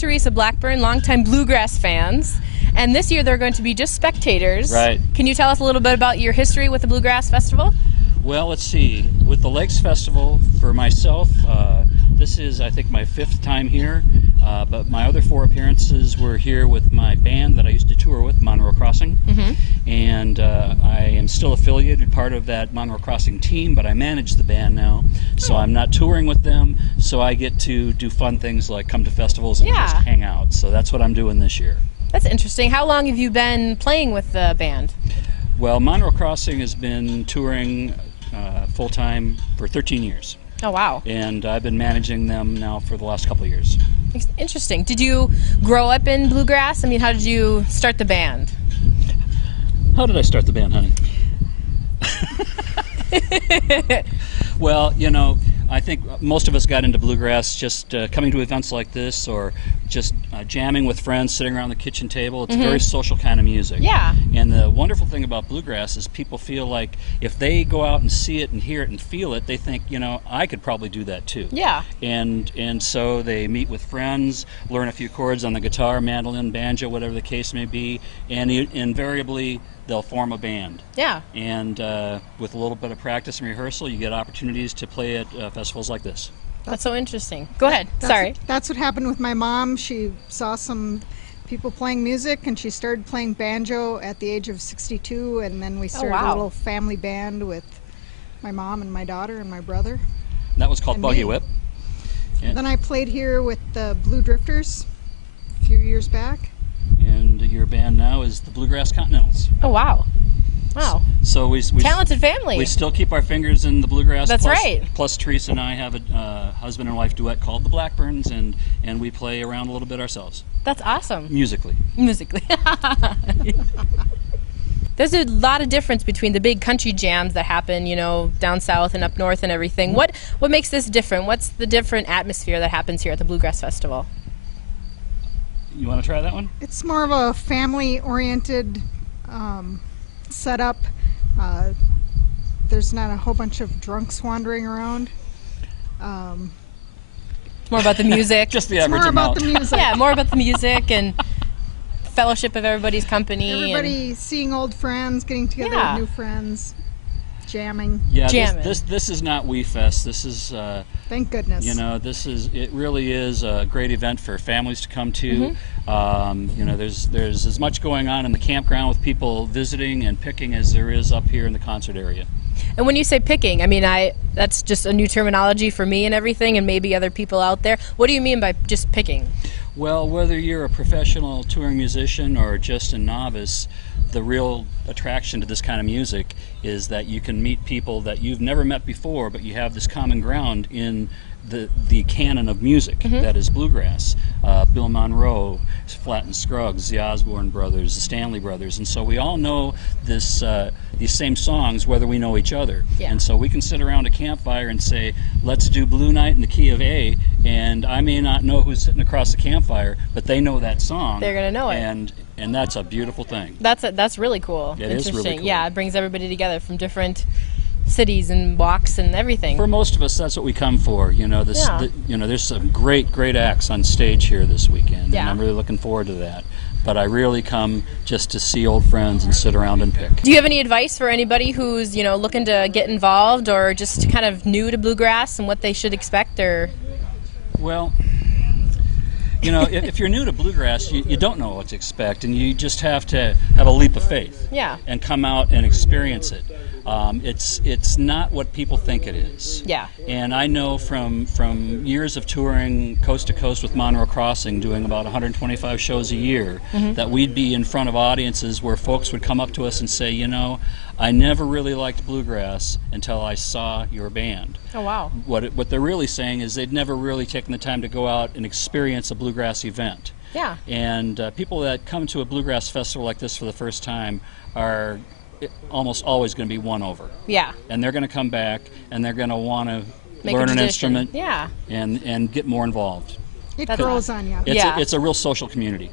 Teresa Blackburn, longtime Bluegrass fans, and this year they're going to be just spectators. Right. Can you tell us a little bit about your history with the Bluegrass Festival? Well, let's see. With the Lakes Festival, for myself, this is, I think, my 5th time here, but my other 4 appearances were here with my band that I used to tour with, Monroe Crossing, and I am still affiliated, part of that Monroe Crossing team, but I manage the band now, so I'm not touring with them, so I get to do fun things like come to festivals and just hang out, so that's what I'm doing this year. That's interesting. How long have you been playing with the band? Well, Monroe Crossing has been touring full-time for 13 years. Oh, wow. And I've been managing them now for the last couple of years. Interesting. Did you grow up in Bluegrass? I mean, how did you start the band? How did I start the band, honey? Well, you know, I think most of us got into Bluegrass just coming to events like this, or just jamming with friends, sitting around the kitchen table. It's a very social kind of music. Yeah. And the wonderful thing about Bluegrass is people feel like if they go out and see it and hear it and feel it, they think, you know, I could probably do that too. Yeah. And so they meet with friends, learn a few chords on the guitar, mandolin, banjo, whatever the case may be, and invariably they'll form a band. Yeah. And with a little bit of practice and rehearsal, you get opportunities to play at festivals like this. That's so interesting. Go ahead. Sorry. That's what happened with my mom. She saw some people playing music, and she started playing banjo at the age of 62, and then we started a little family band with my mom and my daughter and my brother. And that was called Buggy Whip. Yeah. Then I played here with the Blue Drifters a few years back. And your band now is the Bluegrass Continentals. Oh, wow. Wow. So we talented family. We still keep our fingers in the bluegrass. That's right. Plus, Teresa and I have a husband and wife duet called the Blackburns, and we play around a little bit ourselves. That's awesome. Musically. Musically. There's a lot of difference between the big country jams that happen, you know, down south and up north and everything. What makes this different? What's the different atmosphere that happens here at the Bluegrass Festival? You want to try that one? It's more of a family-oriented setup. There's not a whole bunch of drunks wandering around. It's more about the music. Just the average amount. More about the music. Yeah, more about the music and fellowship of everybody's company. Everybody seeing old friends, getting together with new friends, jamming. Yeah, this is not Wee Fest. This is thank goodness. You know, it really is a great event for families to come to. You know, there's as much going on in the campground with people visiting and picking as there is up here in the concert area. And when you say picking, I mean, that's just a new terminology for me and everything, and maybe other people out there. What do you mean by just picking? Well, whether you're a professional touring musician or just a novice, the real attraction to this kind of music is that you can meet people that you've never met before, but you have this common ground in the canon of music that is bluegrass. Bill Monroe, Flatt and Scruggs, the Osborne brothers, the Stanley brothers, and so we all know these same songs whether we know each other. Yeah. And so we can sit around a campfire and say, let's do Blue Night in the key of A, and I may not know who's sitting across the campfire, but they know that song. They're going to know it. And that's a beautiful thing. That's really cool. It is really cool. Yeah, it brings everybody together from different cities and walks and everything. For most of us, that's what we come for. You know, you know, there's some great acts on stage here this weekend, and I'm really looking forward to that. But I really come just to see old friends and sit around and pick. Do you have any advice for anybody who's, you know, looking to get involved or just kind of new to bluegrass and what they should expect? Or well, you know, if you're new to bluegrass, you don't know what to expect, and you just have to have a leap of faith. Yeah. And come out and experience it. It's not what people think it is. Yeah. And I know from years of touring coast to coast with Monroe Crossing, doing about 125 shows a year, that we'd be in front of audiences where folks would come up to us and say, you know, I never really liked bluegrass until I saw your band. Oh, wow. What they're really saying is they'd never really taken the time to go out and experience a bluegrass event. Yeah. And people that come to a bluegrass festival like this for the first time are almost always going to be won over. Yeah. And they're going to come back and they're going to want to Make learn a an tradition. instrument Yeah. and get more involved. It grows on you. It's a real social community.